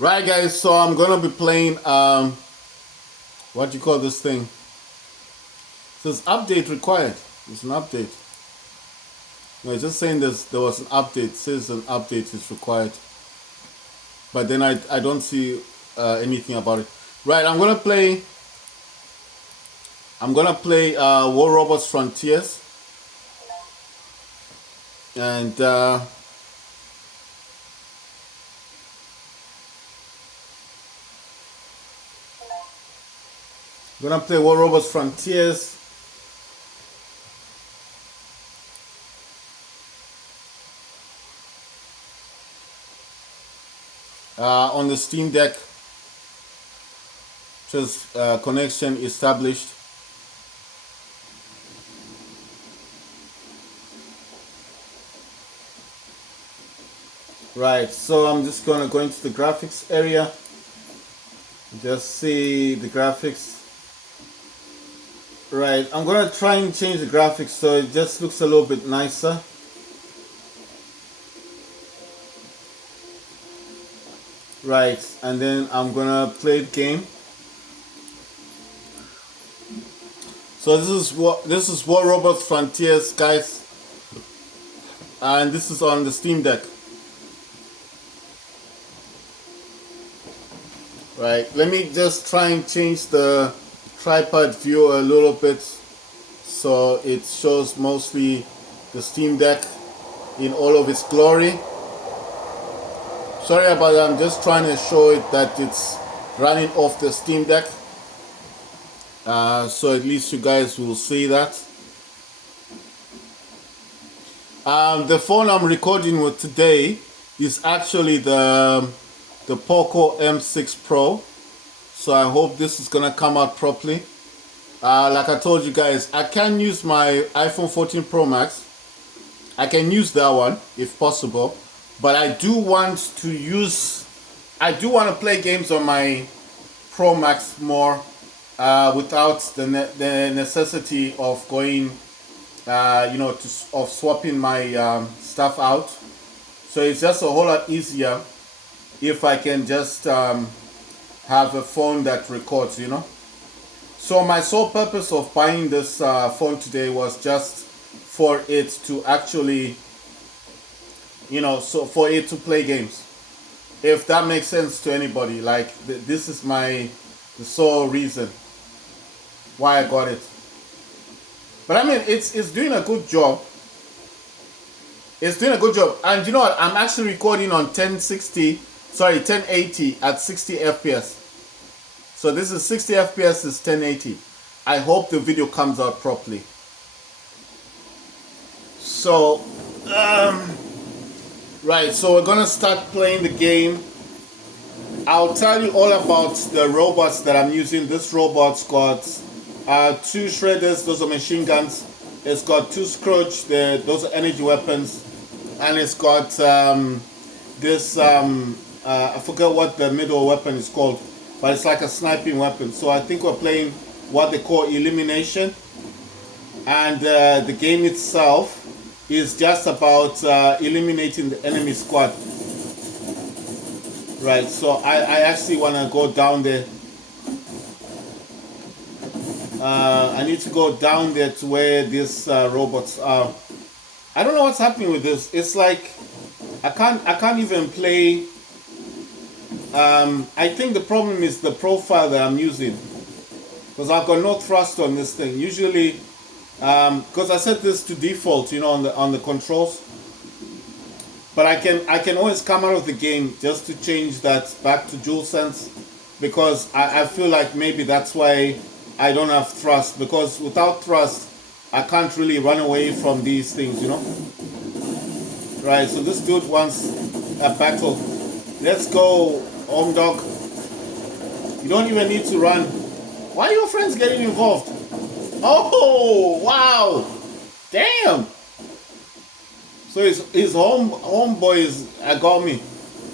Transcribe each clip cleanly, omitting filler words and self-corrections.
Right, guys, so I'm gonna be playing what do you call this thing? It says update required. It's an update. No, it's just saying there was an update. It says an update is required. But then I don't see anything about it. Right, I'm gonna play War Robots Frontiers. And I'm gonna play War Robots Frontiers. On the Steam Deck, just connection established. Right, so I'm just gonna go into the graphics area, just see the graphics. Right, I'm gonna try and change the graphics so it just looks a little bit nicer. Right, and then I'm gonna play the game. So this is War Robots Frontiers, guys, and this is on the Steam Deck. Right, let me just try and change the tripod view a little bit so it shows mostly the Steam Deck in all of its glory. Sorry about that, I'm just trying to show it that it's running off the Steam Deck. So at least you guys will see that. The phone I'm recording with today is actually the Poco M6 Pro. So I hope this is gonna come out properly. Like I told you guys, I can use my iPhone 14 Pro Max. I can use that one if possible, but I do want to play games on my Pro Max more without the necessity of going, of swapping my stuff out. So it's just a whole lot easier if I can just have a phone that records, So my sole purpose of buying this phone today was just for it to actually, so for it to play games. If that makes sense to anybody, like this is the sole reason why I got it. But I mean, it's doing a good job. It's doing a good job. And you know what? I'm actually recording on 1080 at 60 FPS. So this is 60 FPS is 1080. I hope the video comes out properly. So, right, so we're gonna start playing the game. I'll tell you all about the robots that I'm using. This robot's got 2 shredders, those are machine guns. It's got 2 Scrooge, those are energy weapons. And it's got this, I forget what the middle weapon is called, but it's like a sniping weapon. So I think we're playing what they call elimination. And the game itself is just about eliminating the enemy squad. Right, so I actually want to go down there. I need to go down there to where these robots are. I don't know what's happening with this. It's like I can't even play. I think the problem is the profile that I'm using, because I've got no thrust on this thing. Usually, because I set this to default, on the controls. But I can always come out of the game just to change that back to DualSense, because I feel like maybe that's why I don't have thrust, because without thrust I can't really run away from these things, Right, so this dude wants a battle. Let's go, home dog. You don't even need to run. Why are your friends getting involved? Oh, wow. Damn. So his homeboys got me.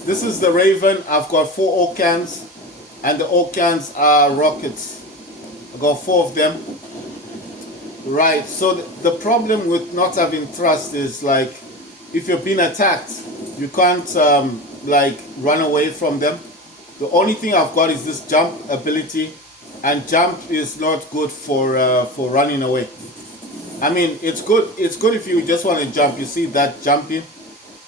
This is the Raven. I've got 4 oak cans, and the oak cans are rockets. I got 4 of them. Right, so the problem with not having thrust is, like, if you're being attacked, you can't like run away from them. The only thing I've got is this jump ability, and jump is not good for running away. I mean, it's good. It's good if you just want to jump. You see that jumping,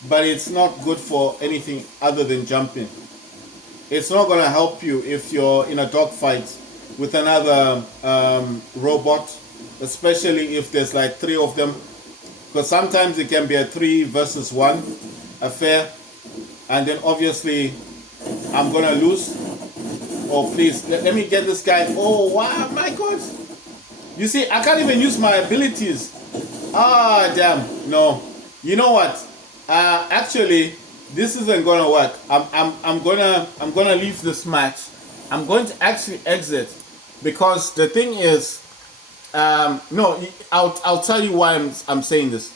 but it's not good for anything other than jumping. It's not gonna help you if you're in a dogfight with another robot, especially if there's like 3 of them, because sometimes it can be a 3 versus 1 affair, and then obviously I'm gonna lose. Oh please, let me get this guy. Oh wow, my god! You see, I can't even use my abilities. Ah damn, no. You know what? Actually, this isn't gonna work. I'm gonna leave this match. I'm going to actually exit, because the thing is, no, I'll tell you why I'm saying this,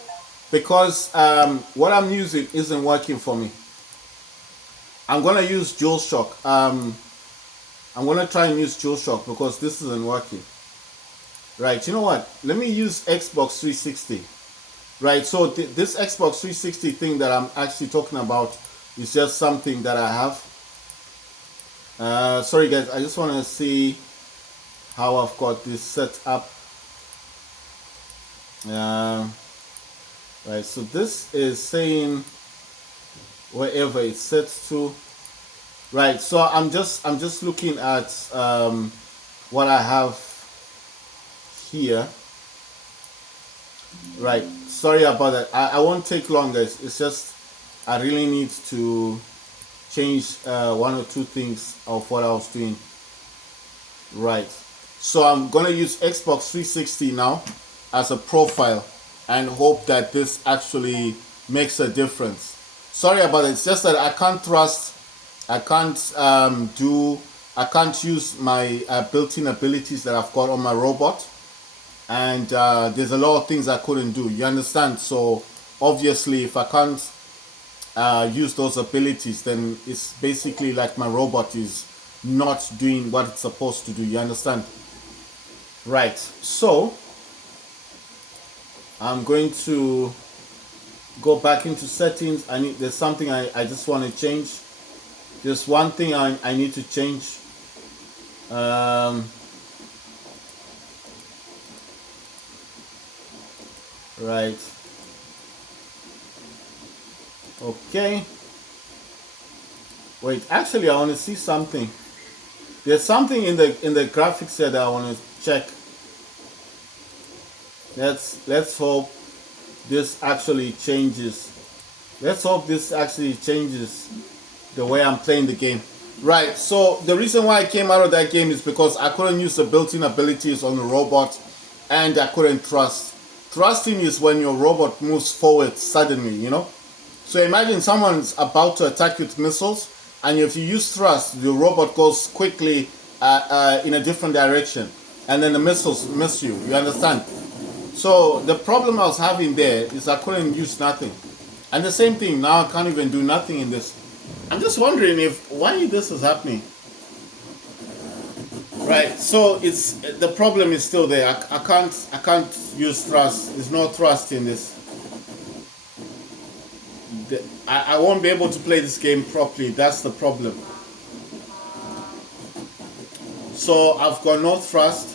because what I'm using isn't working for me. I'm gonna use DualShock. I'm gonna try and use DualShock because this isn't working. Right, you know what? Let me use Xbox 360. Right, so this Xbox 360 thing that I'm actually talking about is just something that I have. Sorry guys, I just want to see how I've got this set up. Right, so this is saying wherever it's set to. Right, so I'm just looking at what I have here. Right, sorry about that. I won't take long, guys. It's just I really need to change 1 or 2 things of what I was doing. Right, so I'm gonna use Xbox 360 now as a profile and hope that this actually makes a difference. Sorry about it. It's just that I can't trust. I can't use my built-in abilities that I've got on my robot, and there's a lot of things I couldn't do. You understand? So obviously, if I can't use those abilities, then it's basically like my robot is not doing what it's supposed to do. You understand? Right. So I'm going to go back into settings. There's something I just want to change. There's one thing I need to change. Right. Okay. Wait, actually I want to see something. There's something in the graphics here that I want to check. Let's hope this actually changes. Let's hope this actually changes the way I'm playing the game. Right, so the reason why I came out of that game is because I couldn't use the built-in abilities on the robot, and I couldn't trust. Trusting is when your robot moves forward suddenly, you know? So imagine someone's about to attack you with missiles, and if you use thrust, the robot goes quickly in a different direction, and then the missiles miss you. You understand? So the problem I was having there is I couldn't use nothing. And the same thing, now I can't even do nothing in this. I'm just wondering why this is happening. Right, so it's the problem is still there. I can't use thrust. There's no thrust in this. I won't be able to play this game properly. That's the problem. So I've got no thrust.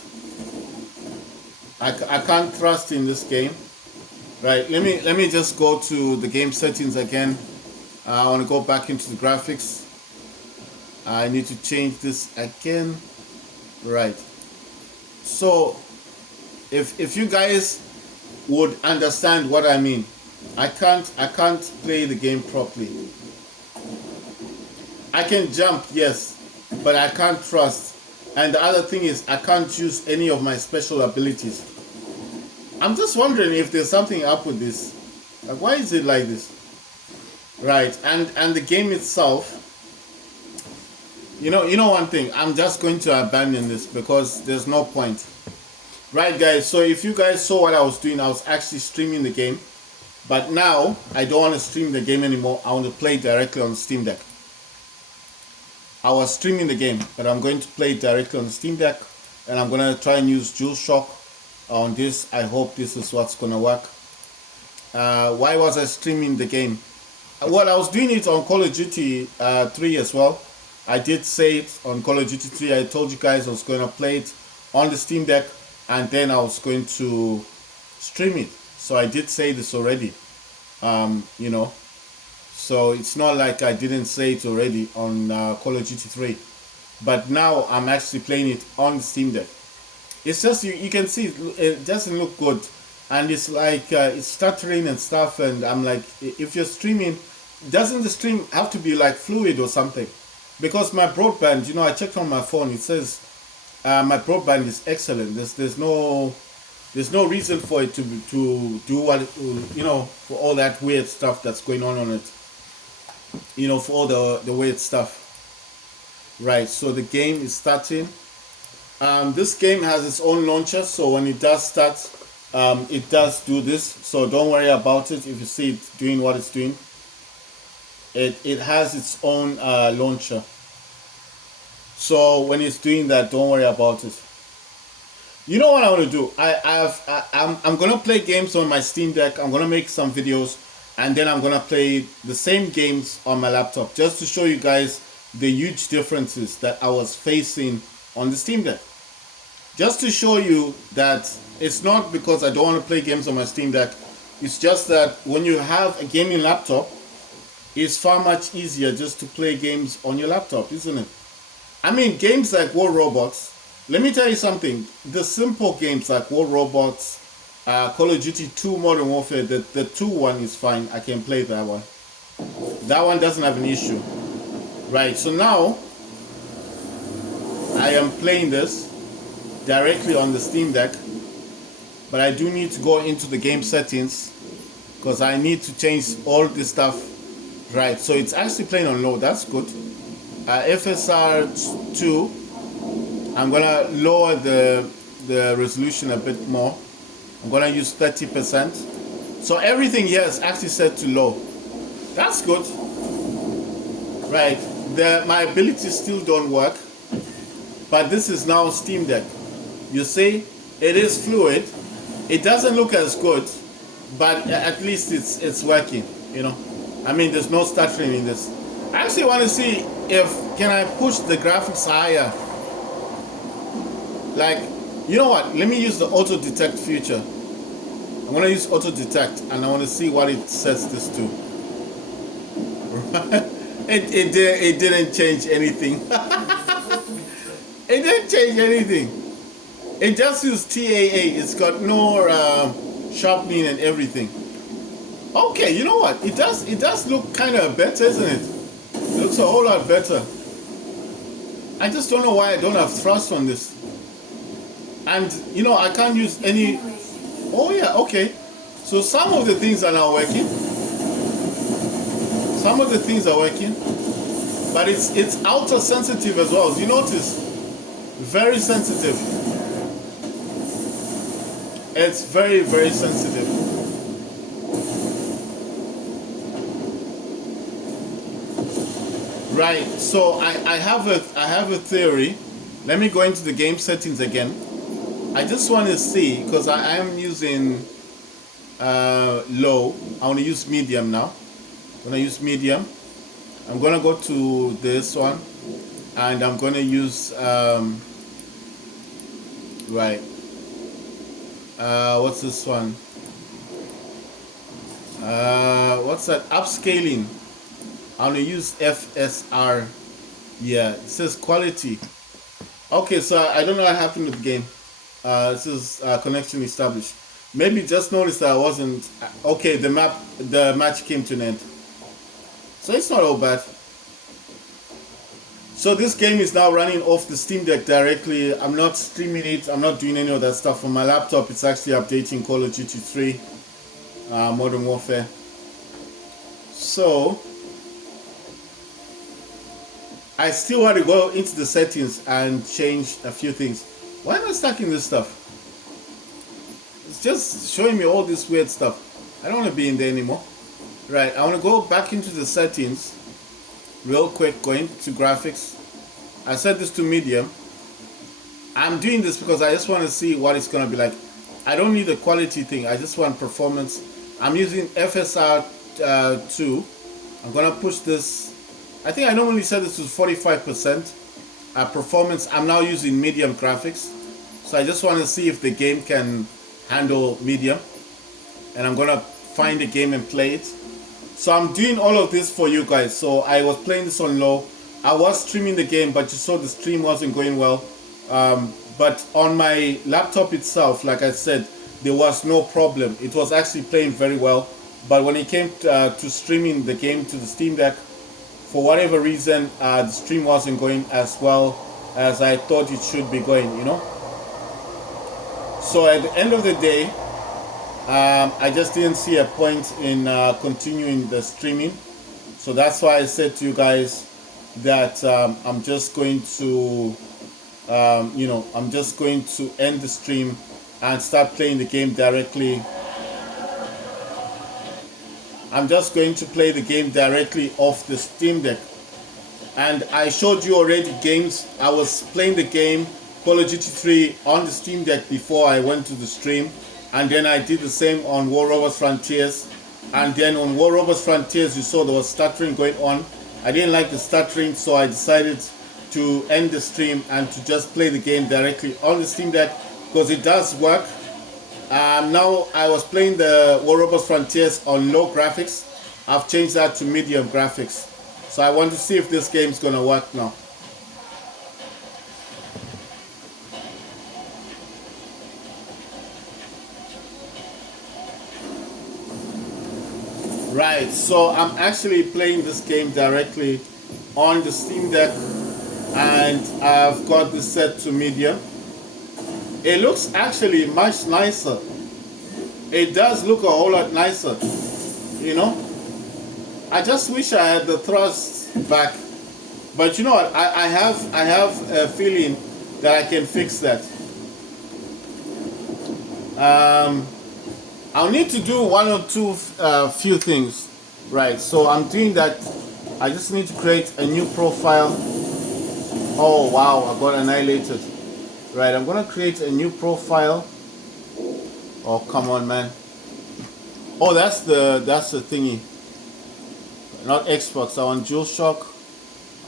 I can't thrust in this game. Right, let me just go to the game settings again. I want to go back into the graphics. I need to change this again. Right, so if you guys would understand what I mean, I can't play the game properly. I can jump, yes, but I can't thrust. And the other thing is I can't use any of my special abilities. I'm just wondering if there's something up with this. Like, why is it like this? Right, and the game itself, you know one thing, I'm just going to abandon this because there's no point. Right guys, so if you guys saw what I was doing, I was actually streaming the game, but now I don't want to stream the game anymore. I want to play directly on the Steam Deck. I was streaming the game, but I'm going to play directly on the Steam Deck, and I'm going to try and use DualShock on this. I hope this is what's going to work. Why was I streaming the game? Well, I was doing it on Call of Duty 3 as well, I did say it on Call of Duty 3. I told you guys I was going to play it on the Steam Deck, and then I was going to stream it. So I did say this already, you know. So it's not like I didn't say it already on Call of Duty 3. But now I'm actually playing it on the Steam Deck. It's just, you can see it doesn't look good. And it's like, it's stuttering and stuff. And I'm like, if you're streaming, doesn't the stream have to be like fluid or something? Because my broadband, you know, I checked on my phone. It says my broadband is excellent. There's no reason for it to do what, you know, for all that weird stuff that's going on it. You know, for all the weird stuff. Right. So the game is starting. This game has its own launcher, so when it does start, it does do this. So don't worry about it if you see it doing what it's doing. It has its own launcher. So when it's doing that, don't worry about it. You know what I want to do? I'm gonna play games on my Steam Deck. I'm gonna make some videos, and then I'm gonna play the same games on my laptop, just to show you guys the huge differences that I was facing on the Steam Deck. Just to show you that it's not because I don't want to play games on my Steam Deck. It's just that when you have a gaming laptop, it's far much easier just to play games on your laptop, isn't it? I mean, games like War Robots. Let me tell you something. The simple games like War Robots, Call of Duty 2 Modern Warfare, the 2 one is fine. I can play that one. That one doesn't have an issue. Right, so now I am playing this directly on the Steam Deck, but I do need to go into the game settings because I need to change all this stuff. Right, so it's actually playing on low. That's good. FSR 2, I'm gonna lower the resolution a bit more. I'm gonna use 30%. So everything here is actually set to low. That's good. Right, my abilities still don't work, but this is now Steam Deck. You see, it is fluid. It doesn't look as good, but at least it's working, you know. I mean, there's no stuttering in this. I actually want to see can I push the graphics higher. Like, you know what? Let me use the auto detect feature. I'm gonna use auto detect, and I want to see what it sets this to. It didn't change anything. It didn't change anything. It just used TAA. It's got no sharpening and everything. Okay, you know what? It does look kind of better, isn't it? It looks a whole lot better. I just don't know why I don't have thrust on this. And you know, I can't use any. Oh yeah, okay. So some of the things are now working. Some of the things are working, but it's ultra sensitive as well. You notice? Very sensitive. It's very, very sensitive. Right. So I have a theory. Let me go into the game settings again. I just want to see, because I am using low. I want to use medium now. I'm going to use medium. I'm going to go to this one, and I'm going to use right. What's this one? What's that? Upscaling. I'm going to use FSR. Yeah, it says quality. Okay, so I don't know what happened with the game. It says connection established. Maybe just noticed that I wasn't. Okay, the match came to an end. So it's not all bad. So this game is now running off the Steam Deck directly. I'm not streaming it. I'm not doing any of that stuff on my laptop. It's actually updating Call of Duty 3 Modern Warfare. So I still want to go into the settings and change a few things. Why am I stuck in this stuff? It's just showing me all this weird stuff. I don't want to be in there anymore. Right, I want to go back into the settings real quick, going to graphics. I set this to medium. I'm doing this because I just want to see what it's going to be like. I don't need the quality thing. I just want performance. I'm using FSR 2. I'm going to push this I think I normally set this to 45% performance. I'm now using medium graphics. So I just want to see if the game can handle medium. And I'm going to find the game and play it. So I'm doing all of this for you guys. So I was playing this on low. I was streaming the game, but you saw the stream wasn't going well. But on my laptop itself, like I said, there was no problem. It was actually playing very well. But when it came to streaming the game to the Steam Deck, for whatever reason, the stream wasn't going as well as I thought it should be going, you know. So at the end of the day, I just didn't see a point in continuing the streaming. So that's why I said to you guys that I'm just going to, I'm just going to end the stream and start playing the game directly. I'm just going to play the game directly off the Steam Deck. And I showed you already games. I was playing the game Call of Duty 3 on the Steam Deck before I went to the stream. And then I did the same on War Robots Frontiers. And then on War Robots Frontiers, you saw there was stuttering going on. I didn't like the stuttering, so I decided to end the stream and to just play the game directly on the Steam Deck because it does work. Now I was playing the War Robots Frontiers on low graphics. I've changed that to medium graphics. So I want to see if this game's gonna work now. Right, so I'm actually playing this game directly on the Steam Deck and I've got this set to medium. It looks actually much nicer. It does look a whole lot nicer, you know. I just wish I had the thrust back, but you know what? I have a feeling that I can fix that. I'll need to do one or two few things, right? So I'm doing that. I just need to create a new profile. Oh wow, I got annihilated. Right, I'm gonna create a new profile. Oh come on, man. Oh, that's the thingy. Not Xbox. I want DualShock.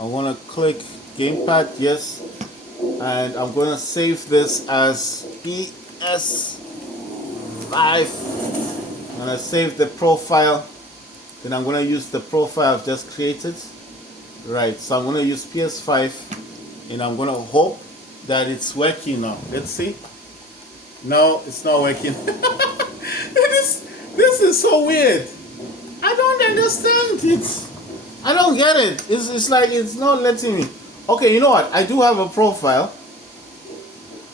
I want to click gamepad, yes, and I'm gonna save this as PS5. I'm gonna save the profile. Then I'm gonna use the profile I've just created. Right, so I'm gonna use PS5, and I'm gonna hope that it's working now. Let's see. No, it's not working. This is so weird. I don't understand it. I don't get it. It's like it's not letting me. Okay, you know what? I do have a profile.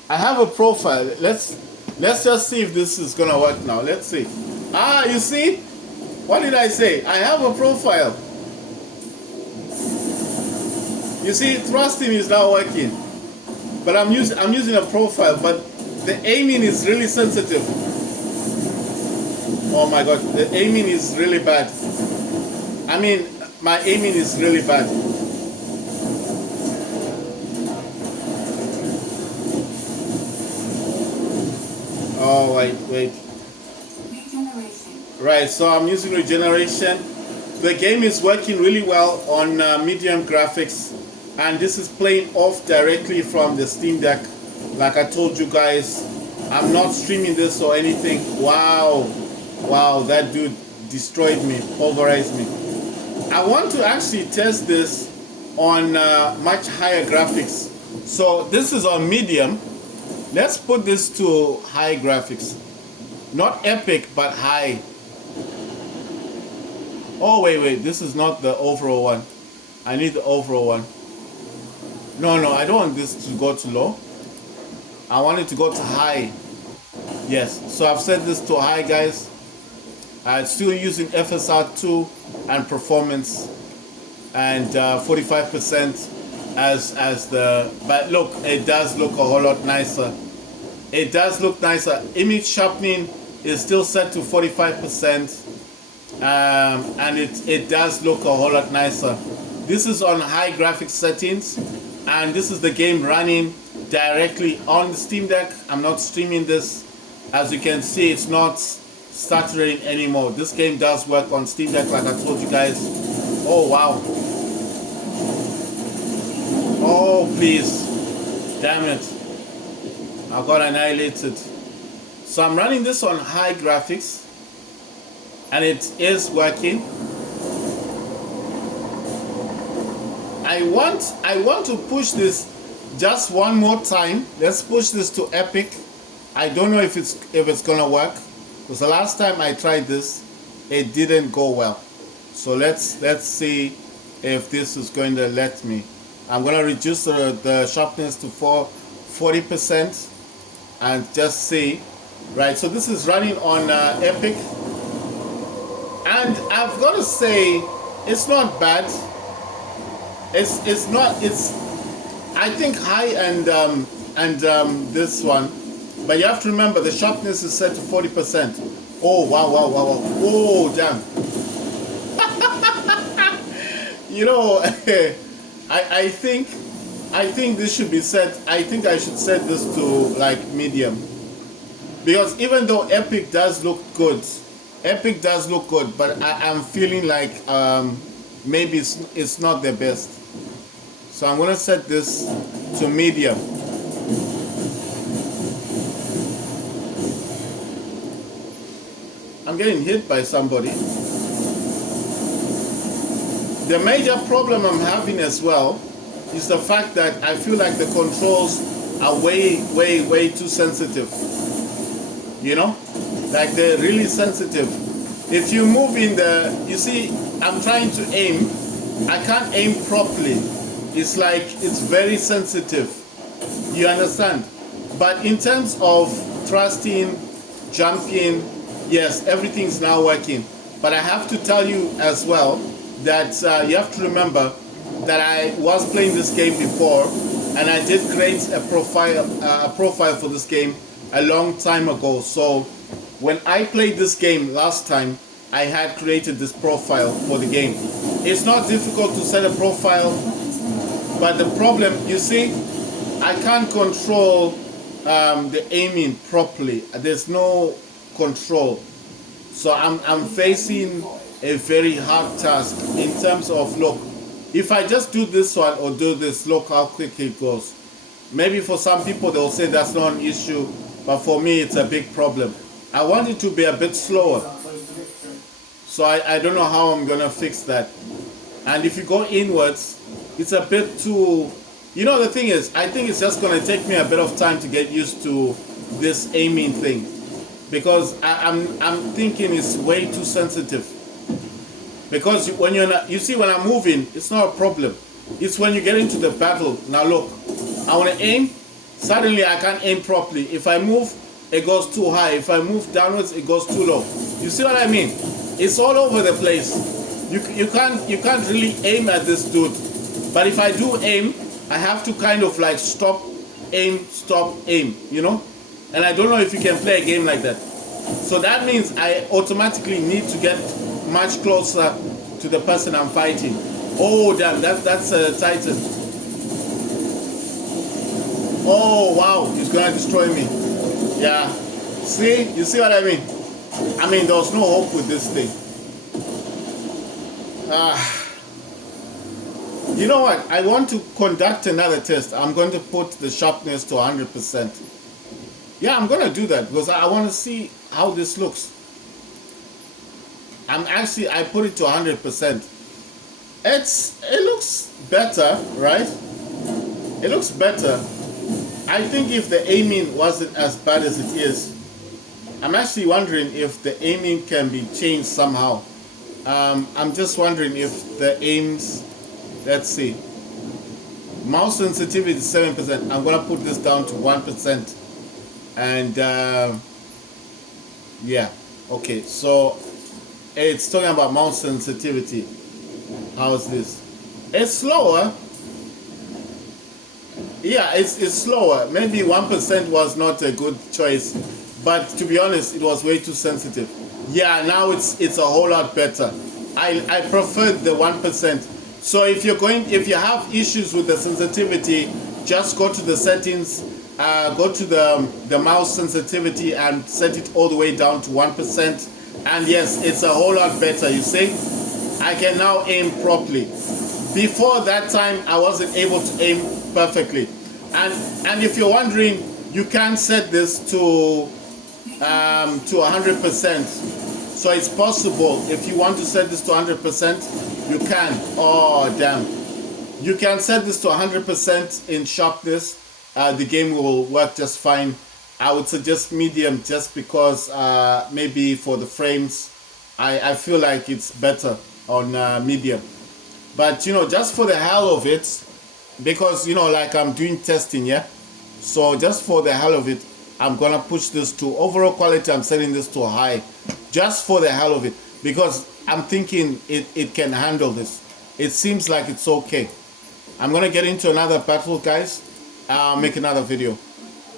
I have a profile. Let's just see if this is gonna work now. Let's see. Ah, you see? What did I say? I have a profile. You see, thrusting is not working. But I'm using a profile, but the aiming is really sensitive. Oh my god, the aiming is really bad. I mean, my aiming is really bad. Oh wait. Right, so I'm using regeneration. The game is working really well on medium graphics, and this is playing off directly from the Steam Deck. Like I told you guys, I'm not streaming this or anything. Wow, that dude destroyed me, pulverized me. I want to actually test this on much higher graphics. So this is on medium. Let's put this to high graphics. Not epic, but high. Oh, wait, this is not the overall one. I need the overall one. No, I don't want this to go to low. I want it to go to high. Yes, so I've set this to high, guys. I'm still using FSR 2 and performance and 45% as the, but look, it does look a whole lot nicer. It does look nicer. Image sharpening is still set to 45%, and it does look a whole lot nicer. This is on high graphics settings, and this is the game running directly on the Steam Deck. I'm not streaming this. As you can see, it's not stuttering anymore. This game does work on Steam Deck, like I told you guys. Oh wow. Oh, please. Damn it. I got annihilated. So I'm running this on high graphics. And it is working. I want to push this just one more time. Let's push this to epic. I don't know if it's gonna work, because the last time I tried this, it didn't go well. So let's see if this is going to let me. I'm gonna reduce the sharpness to 40% and just see. Right, so this is running on epic, and I've got to say it's not bad. It's not. I think high and this one. But you have to remember the sharpness is set to 40%. Oh, wow. Oh, damn. You know, I think this should be set. I think I should set this to like medium. Because even though epic does look good, but I'm feeling like maybe it's not the best. So I'm going to set this to medium. I'm getting hit by somebody. The major problem I'm having as well is the fact that I feel like the controls are way too sensitive. You know? Like they're really sensitive. If you move in you see, I'm trying to aim. I can't aim properly. It's like, it's very sensitive. You understand? But in terms of thrusting, jumping, yes, everything's now working. But I have to tell you as well that you have to remember that I was playing this game before, and I did create a profile for this game a long time ago. So when I played this game last time, I had created this profile for the game. It's not difficult to set a profile, but the problem, you see, I can't control the aiming properly. There's no control. So I'm facing a very hard task in terms of, look, if I just do this one or do this, look how quick it goes. Maybe for some people they'll say that's not an issue, but for me it's a big problem. I want it to be a bit slower. So I don't know how I'm gonna fix that. And if you go inwards, it's a bit too, you know, the thing is, I think it's just gonna take me a bit of time to get used to this aiming thing, because I'm thinking it's way too sensitive. Because when you're not, you see, when I'm moving, it's not a problem. It's when you get into the battle. Now look, I want to aim, suddenly I can't aim properly. If I move, it goes too high. If I move downwards, it goes too low. You see what I mean? It's all over the place. You can't really aim at this dude. But if I do aim, I have to kind of like stop, aim, you know? And I don't know if you can play a game like that. So that means I automatically need to get much closer to the person I'm fighting. Oh damn, that's a Titan. Oh wow, he's gonna destroy me. Yeah. See? You see what I mean? I mean, there's no hope with this thing. You know what? I want to conduct another test. I'm going to put the sharpness to 100%. Yeah, I'm going to do that because I want to see how this looks. I put it to 100%. It looks better, right? It looks better. I think if the aiming wasn't as bad as it is, I'm actually wondering if the aiming can be changed somehow. I'm just wondering if the aims, let's see. Mouse sensitivity is 7%. I'm gonna put this down to 1%. And yeah, okay, so it's talking about mouse sensitivity. How's this? It's slower. Yeah, it's slower. Maybe 1% was not a good choice, but to be honest, it was way too sensitive. Yeah, now it's a whole lot better. I prefer the 1%. So if you have issues with the sensitivity, just go to the settings, go to the mouse sensitivity and set it all the way down to 1%. And yes, it's a whole lot better. You see, I can now aim properly. before that time I wasn't able to aim perfectly. And if you're wondering, you can set this to 100%. So it's possible. If you want to set this to 100%, you can. Oh damn, you can set this to 100% in sharpness. The game will work just fine. I would suggest medium just because maybe for the frames I feel like it's better on medium. But you know, just for the hell of it, because you know, like I'm doing testing, yeah, so just for the hell of it, I'm gonna push this to overall quality. I'm setting this to high just for the hell of it, because I'm thinking it can handle this. It seems like it's okay. I'm gonna get into another battle, guys. I'll make another video.